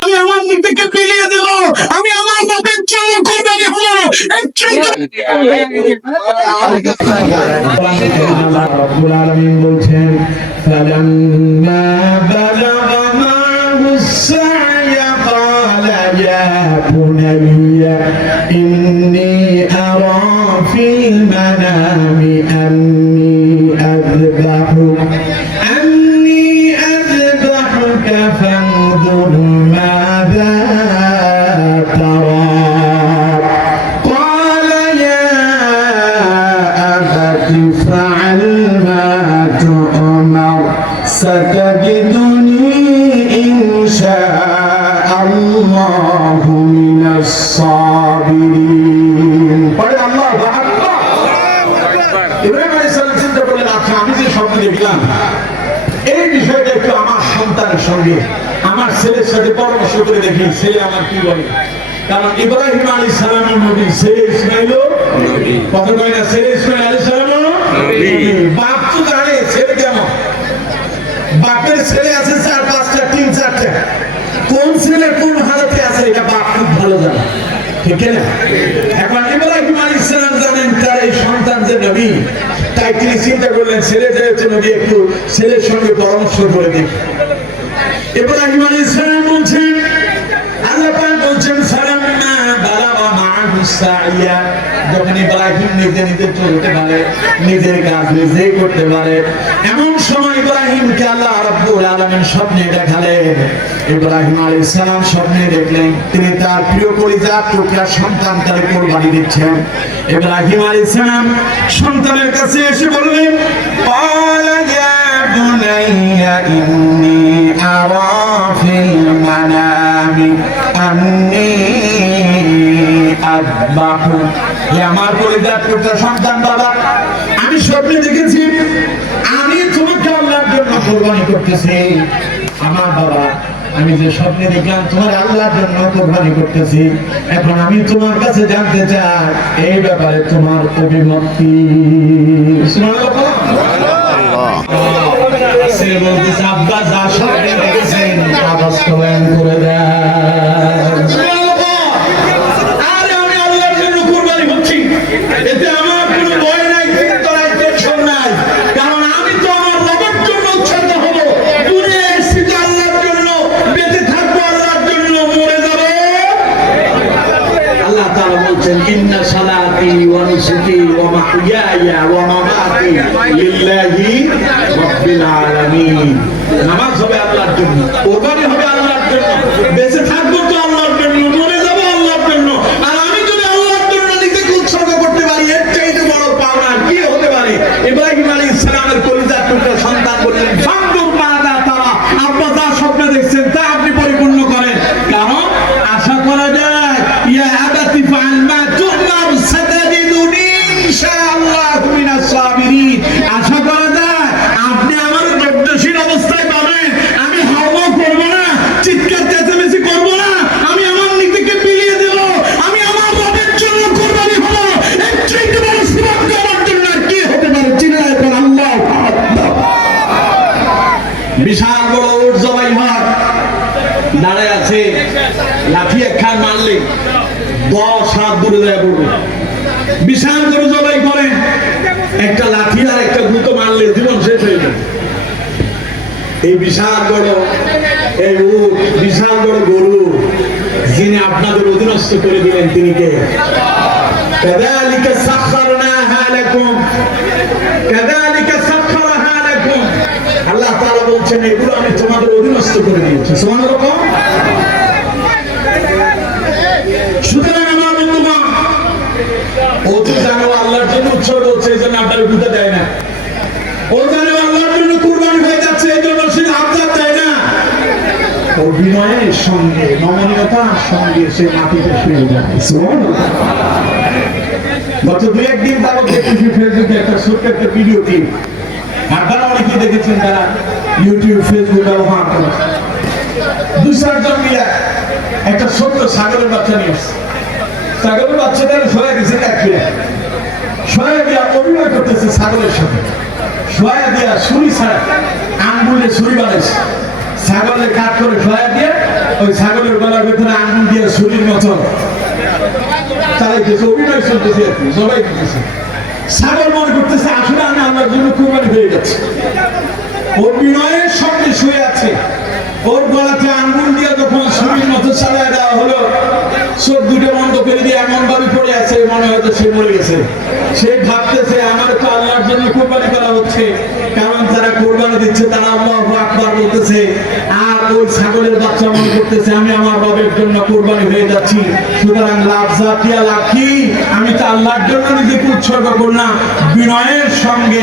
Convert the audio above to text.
আমি আমার নিজেকে পেরিয়ে দেব, আমি আমার বাপের জন্য কোরবানি হলো। রব্বুল আলামিন বলছেন ফালাম্মা বালাগা মা'হুস সা'য়া ক্বালা ইয়া বুনাইয়া ইন্নী আরা ফিল মানামি আন্নী আযবাহুকা فانظر ماذا ترى قال يا أبت افعل ما تؤمر ستجدني إن شاء الله من الصابرين قال الله أكبر إبراهيم عليه السلام চিন্তা করলেন আচ্ছা আমি যে স্বপ্ন দেখলাম এই বিষয়টা একটু আমার সন্তানের সঙ্গে আমার ছেলের সাথে পরামর্শ করে দেখি ছেলে আমার কি বলে। কারণ ইব্রাহিম আলাইহিস সালামের নবী ছেলে ইসমাঈল নবী, কথা কয় না ছেলে ইসমাঈল আলাইহিস সালাম নবী। বাপ তো জানে ছেলে কেমন, বাপের ছেলে আছে 4-5টা 3-4টা, কোন ছেলে কোন হালতে আছে এটা বাপ খুব ভালো জানে, ঠিক না? এখন ইব্রাহিম আলাইহিস সালাম জানেন তার এই সন্তান যে নবী, তাই তিনি চিন্তা করলেন ছেলে যেহেতু নবী একটু ছেলের সঙ্গে পরামর্শ করে দেখি। ইব্রাহিম আলাইহিস সালাম বলছেন, আল্লাহ পাক বলছেন ফালাম্মা বালাগা মা'হুস সা'য়া, যখন ইব্রাহিম নিজে নিজে চলতে পারে, নিজের কাজ নিজেই করতে পারে, এমন সময় ইব্রাহিমকে আল্লাহ রাব্বুল আলামিন স্বপ্নে দেখালেন। ইব্রাহিম আলাইহিস সালাম স্বপ্নে দেখলেন তিনি তার প্রিয় কলিজার টুকরা সন্তান তার কুরবানি দিচ্ছেন। ইব্রাহিম আলাইহিস সালাম সন্তানের কাছে এসে বললেন ক্বালা ইয়া বুনাইয়া ইন্নী আরা ফিল মানামি আন্নী আযবাহু, হে আমার কলিজার টুকরা সন্তান বাবা, আমি স্বপ্নে দেখেছি আমি তোমাকে আল্লাহর জন্য কুরবানি করতেছি। আমার বাবা আমি যে স্বপ্নে দেখলাম তোমার আল্লাহর জন্য কুরবানি করতেছি, এখন আমি তোমার কাছে জানতে চাই এই ব্যাপারে তোমার অভিমত কি? সুবহানাল্লাহ। সে বলতেছে আব্বা যা স্বপ্নে দেখেছেন তা বাস্তবায়ন করে দেন। আরে আমি আল্লাহর জন্য কুরবানি হচ্ছি, এতে আমার কোনো ভয় নাই, চিন্তা নাই, টেনশন নাই, কারণ আমি তো আমার রবের জন্য উৎসর্গ হব। দুনিয়া এসেছি তো আল্লাহর জন্য, বেঁচে থাকবো আল্লাহর জন্য, মরে যাবো। আল্লাহ তাআলা বলছেন ইন্না সালাতি ওয়া নুসুকি ওয়া মাহইয়ায়া ওয়া মামাতি লিল্লাহি রাব্বিল আলামিন, নামাজ হবে আল্লাহর জন্য, কুরবানি হবে আল্লাহর জন্য, বেঁচে থাকবো তো আল্লাহর জন্য, মরে যাবো আল্লাহর জন্য। আর আমি যদি আল্লাহর জন্য নিজেকে উৎসর্গ করতে পারি এর চাইতে বড় পাওনা কি হতে পারে? ইব্রাহিম আলাইহিস সালামের কলিজার টুকরা সন্তান বললেন ফাংদুর মাযা তারা, আব্বা যা স্বপ্ন দেখছেন তা আপনি পরিপূর্ণ করেন, কারণ আশা করা যায় ইয়া আবাতি ফাআল মা তু'মার সাতাজিদুনি ইনশাআল্লাহু মিনাস সাবিরিন, আশা করা যায় আপনি আমার ধৈর্যশীল অবস্থায় পাবেন, আমি হাওয়া করব না, চিৎকার চেঁচামেচি করব না, আমি আমার নিজেকে পেরিয়ে দেব, আমি আমার রবের জন্য কুরবানি হব। এই চাইতে বড় সওয়াব আমার জন্য আর কি হতে পারে? চিল্লায় পড়ে আল্লাহু আকবার। বিশাল বড় উট জবাই হয়, দাঁড়ায় আছে, লাঠি একখান মারলে 10 হাত দূরে যায় পড়বে। বিশাল গরু জবাই করেন, একটা লাঠি আর একটা গুঁতো মারলে জীবন শেষ হয়ে যায়। এই বিশাল বড় এই উট, বিশাল বড় গরু যিনি আপনাদের অধীনস্থ করে দিলেন তিনি কে? কাযালিকা সাখখারনাহা লাকুম, কাযালিকা সাখখারাহা লাকুম, আল্লাহ তাআলা বলছেন এগুলো আমি তোমাদের অধীনস্থ করে দিয়েছি। সুবহানাল্লাহ। সুতরাং আমার বন্ধুগণ, ও তো জানো আল্লাহর জন্য উৎসর্গ হচ্ছে, এই জন্য আপনার গুঁতো দেয় না। ও জানো আল্লাহর জন্য কুরবানি হয়ে যাচ্ছে, এই জন্য সে আবদার দেয় না। ও বিনয়ের সঙ্গে নমনীয়তার সঙ্গে সে মাটিতে শুয়ে যায়। গত 2-1 দিন যাবত দেখেছি ফেসবুকে একটা ছোট্ট একটা ভিডিও ক্লিপ, আপনারা অনেকেই দেখেছেন যারা ইউটিউব ফেসবুক ব্যবহার করেন। 2-4 জন মিলে একটা ছোট্ট ছাগলের বাচ্চা নিয়ে আসছে, ছাগলের বাচ্চাটা শোয়া দিয়েছে, শোয়া দিয়া অভিনয় করতেছে ছাগলের সাথে, শোয়া দিয়া ছুরি ছাড়া আঙ্গুলে ছুরি বানাইছে, ছাগলের কাট করে ফেলা দিয়ে ওই ছাগলের গলার ভেতরে আঙুল দিয়ে ছুরির মতন চালাইতেছে, অভিনয় চলতেছে আর কি, সবাই দিতেছে। ছাগল মনে করতেছে আসলে আমি আল্লাহর জন্য কুরবানি হয়ে যাচ্ছি। অভিনয়ের সঙ্গে শুয়ে আছে, ওর গলাতে আঙ্গুল দিয়ে যখন ছুরির মতো চালায় দেওয়া হলো, চোখ দুটো বন্ধ করে দিয়ে এমন ভাবে পড়ে আছে মনে হয়তো সে মরে গেছে। সে ভাবতেছে আমার তো আল্লাহর জন্য কোরবানি করা হচ্ছে, কারণ যারা কোরবানি দিচ্ছে তারা আল্লাহু আকবার বলতেছে, আর ওই ছাগলের বাচ্চা মনে করতেছে আমি আমার বাবার জন্য কোরবানি হয়ে যাচ্ছি, সুতরাং লাভ জাতিয়া লাভ কি, আমি তো আল্লাহর জন্য নিজেকে উৎসর্গ করলাম। বিনয়ের সঙ্গে